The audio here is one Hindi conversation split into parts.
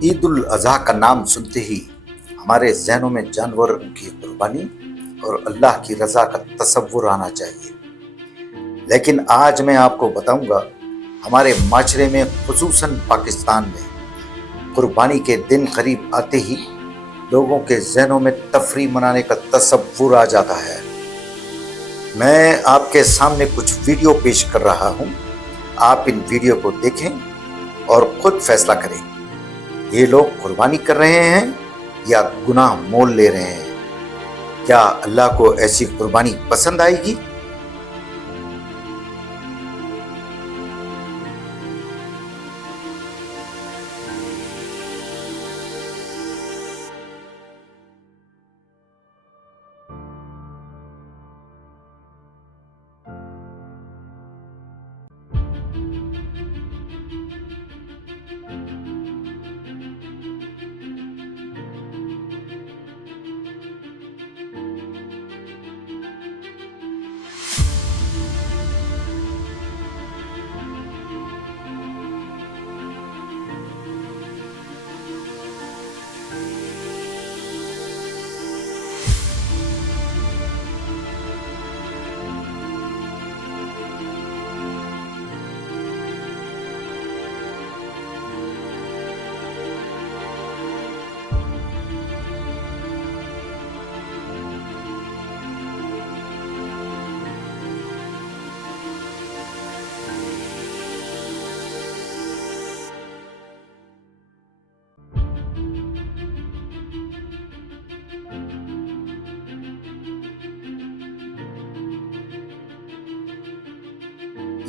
ईद उल अज़हा का नाम सुनते ही हमारे जहनों में जानवर की कुर्बानी और अल्लाह की रज़ा का तसव्वुर आना चाहिए। लेकिन आज मैं आपको बताऊंगा, हमारे माशरे में खुसूसन पाकिस्तान में कुर्बानी के दिन करीब आते ही लोगों के जहनों में तफरी मनाने का तसव्वुर आ जाता है। मैं आपके सामने कुछ वीडियो पेश कर रहा हूं, आप इन वीडियो को देखें और खुद फैसला करें, ये लोग कुर्बानी कर रहे हैं या गुनाह मोल ले रहे हैं। क्या अल्लाह को ऐसी कुर्बानी पसंद आएगी?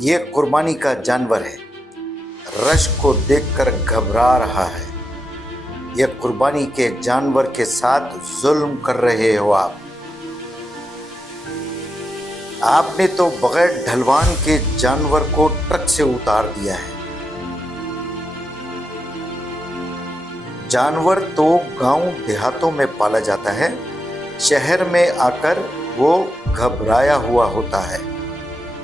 ये कुर्बानी का जानवर है, रश को देखकर घबरा रहा है। ये कुर्बानी के जानवर के साथ जुल्म कर रहे हो आप। आपने तो बगैर ढलवान के जानवर को ट्रक से उतार दिया है। जानवर तो गांव देहातों में पाला जाता है, शहर में आकर वो घबराया हुआ होता है।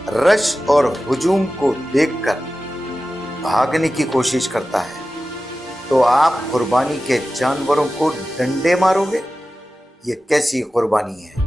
रश और हुजूम को देखकर भागने की कोशिश करता है, तो आप कुर्बानी के जानवरों को डंडे मारोगे? ये कैसी कुर्बानी है?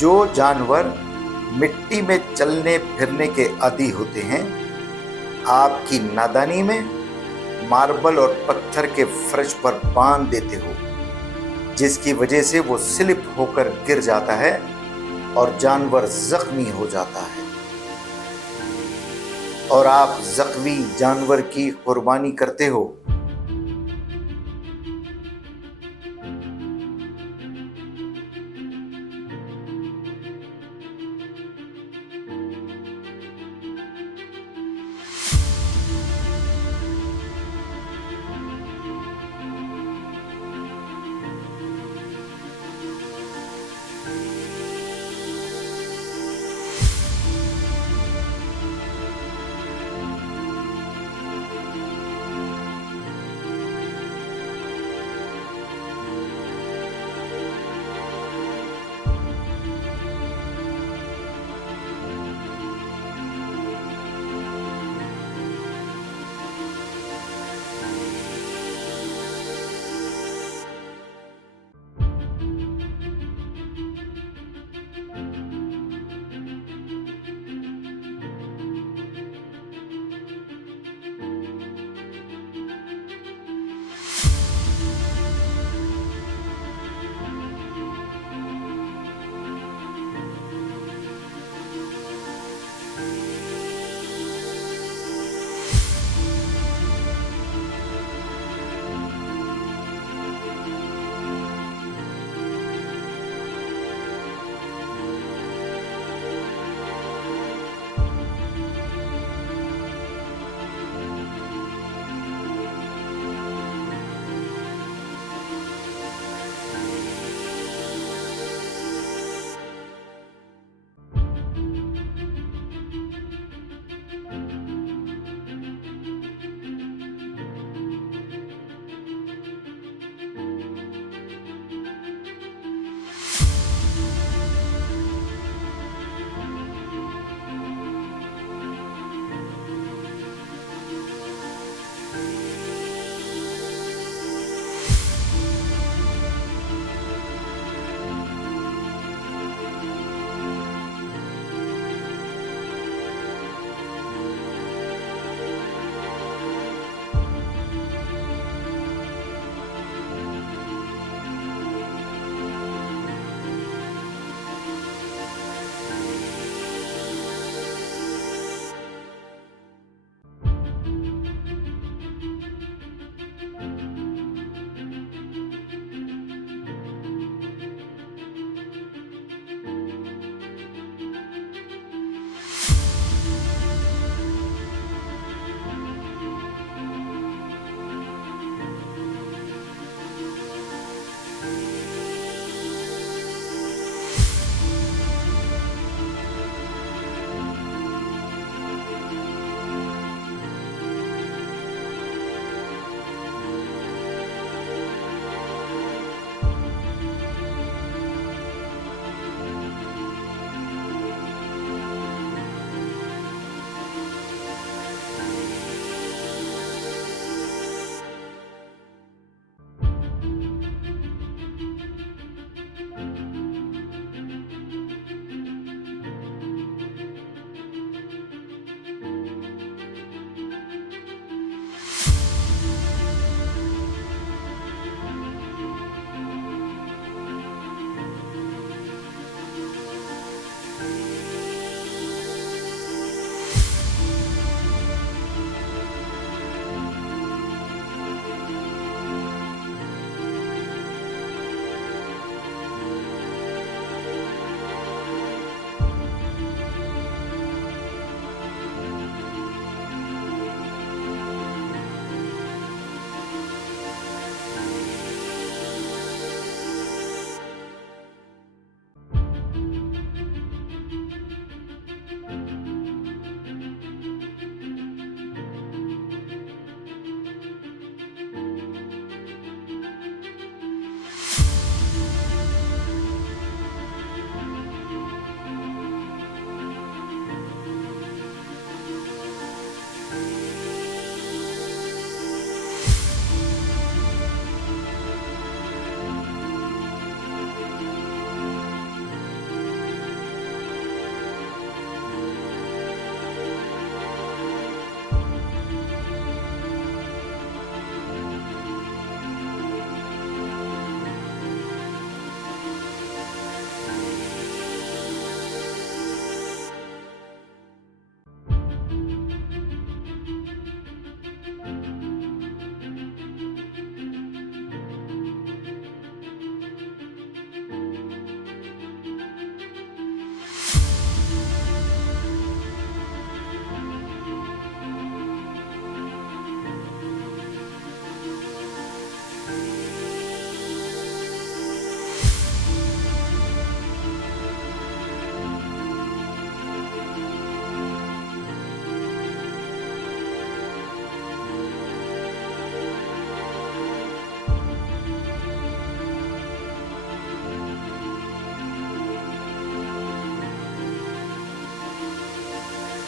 जो जानवर मिट्टी में चलने फिरने के आदी होते हैं, आपकी नादानी में मार्बल और पत्थर के फर्श पर बांध देते हो, जिसकी वजह से वो स्लिप होकर गिर जाता है और जानवर जख्मी हो जाता है, और आप जख्मी जानवर की कुर्बानी करते हो।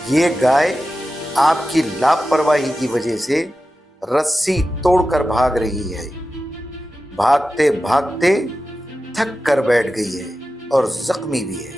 ये गाय आपकी लापरवाही की वजह से रस्सी तोड़कर भाग रही है। भागते भागते थक कर बैठ गई है और जख्मी भी है।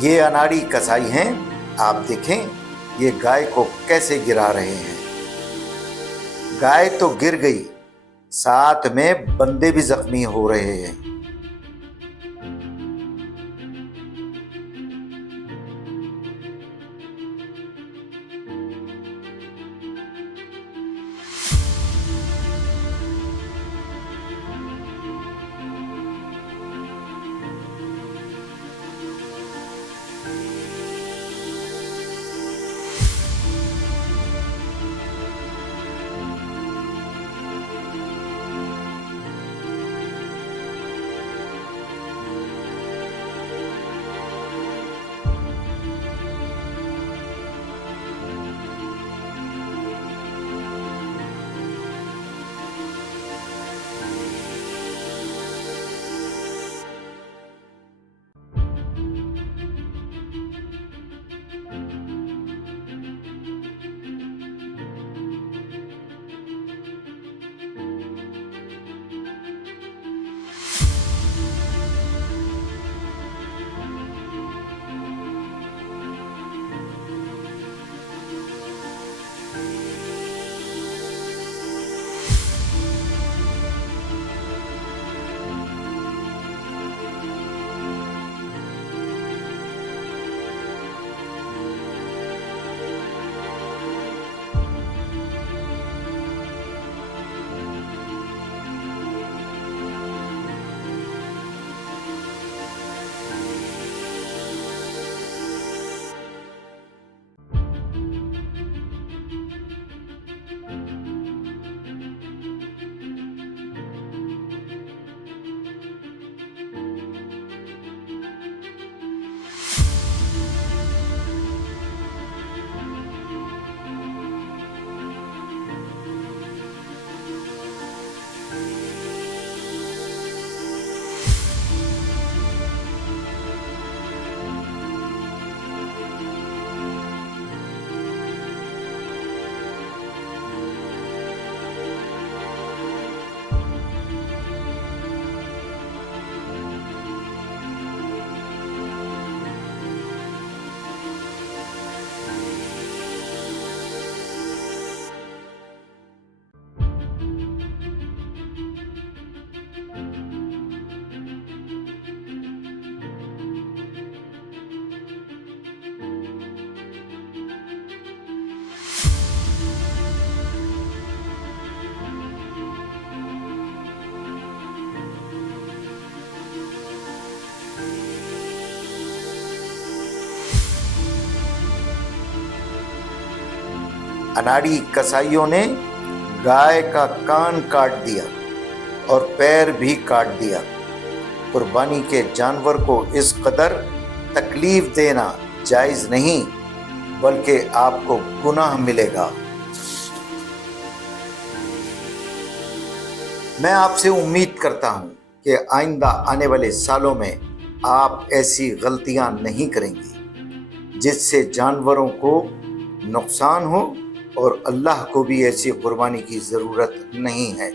ये अनाड़ी कसाई हैं, आप देखें ये गाय को कैसे गिरा रहे हैं। गाय तो गिर गई, साथ में बंदे भी जख्मी हो रहे हैं। अनाड़ी कसाईयों ने गाय का कान काट दिया और पैर भी काट दिया। कुर्बानी के जानवर को इस कदर तकलीफ देना जायज़ नहीं, बल्कि आपको गुनाह मिलेगा। मैं आपसे उम्मीद करता हूं कि आइंदा आने वाले सालों में आप ऐसी गलतियां नहीं करेंगे जिससे जानवरों को नुकसान हो, और अल्लाह को भी ऐसी कुर्बानी की ज़रूरत नहीं है।